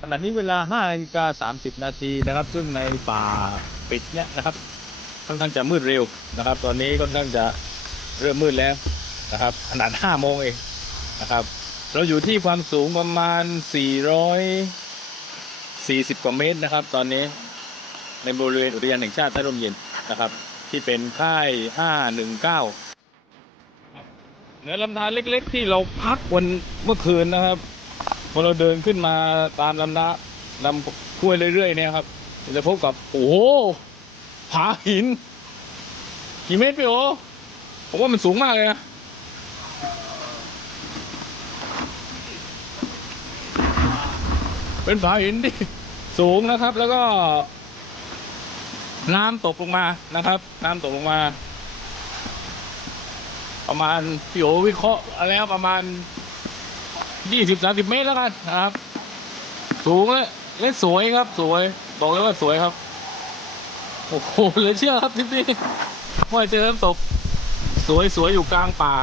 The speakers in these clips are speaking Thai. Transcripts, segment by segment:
ขณะนี้เวลา5นาฬิกา30 นาทีนะครับ ซึ่งในป่าปิดเนี่ยนะครับ ค่อนข้างจะมืดเร็วนะครับ ตอนนี้ค่อนข้างจะเริ่มมืดแล้วนะครับ ขนาด5โมงเองนะครับ เราอยู่ที่ความสูงประมาณ 440 กว่าเมตรนะครับ ตอนนี้ในบริเวณอุทยานแห่งชาติใต้ร่มเย็นนะครับ ที่เป็นค่าย 519 เหนือลำธารเล็ก ๆ ที่เราพักวันเมื่อคืนนะครับพอเราเดินขึ้นมาตามลำน้ำลำห้วยเรื่อยๆเนี่ยครับจะพบกับโอ้โหผาหินกี่เมตรพี่โอผมว่ามันสูงมากเลยนะเป็นผาหินที่สูงนะครับ แล้วก็ น้ำตกลงมานะครับ น้ำตกลงมา ประมาณพี่โอวิเคราะห์แล้วประมาณยี่สิบสามสิบเมตรแล้วกันนะครับ สูงและและสวยครับ สวยบอกเลยว่าสวยครับ โอ้โหเลยเชื่อครับทริปนี้ว่าเจอน้ำตกสวยสวยอยู่กลางป่า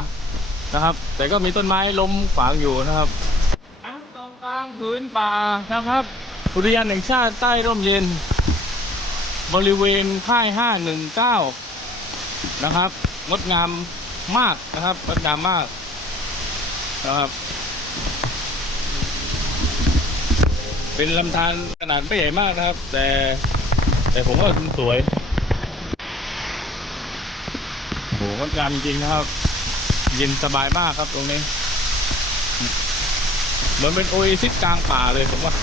นะครับ แต่ก็มีต้นไม้ล้มขวางอยู่นะครับน้ำตกกลางพื้นป่านะครับอุทยานแห่งชาติใต้ร่มเย็น บริเวณค่ายห้าหนึ่งเก้านะครับ งดงาม มากนะครับงดงามมากนะครับ เป็นลำธารขนาดไม่ใหญ่มากนะครับ แต่ แต่ผมว่ามันสวยโอ้โหงดงามจริงนะครับ เย็นสบายมากครับตรงนี้เหมือนเป็นโอเอซิสกลางป่าเลยผมว่า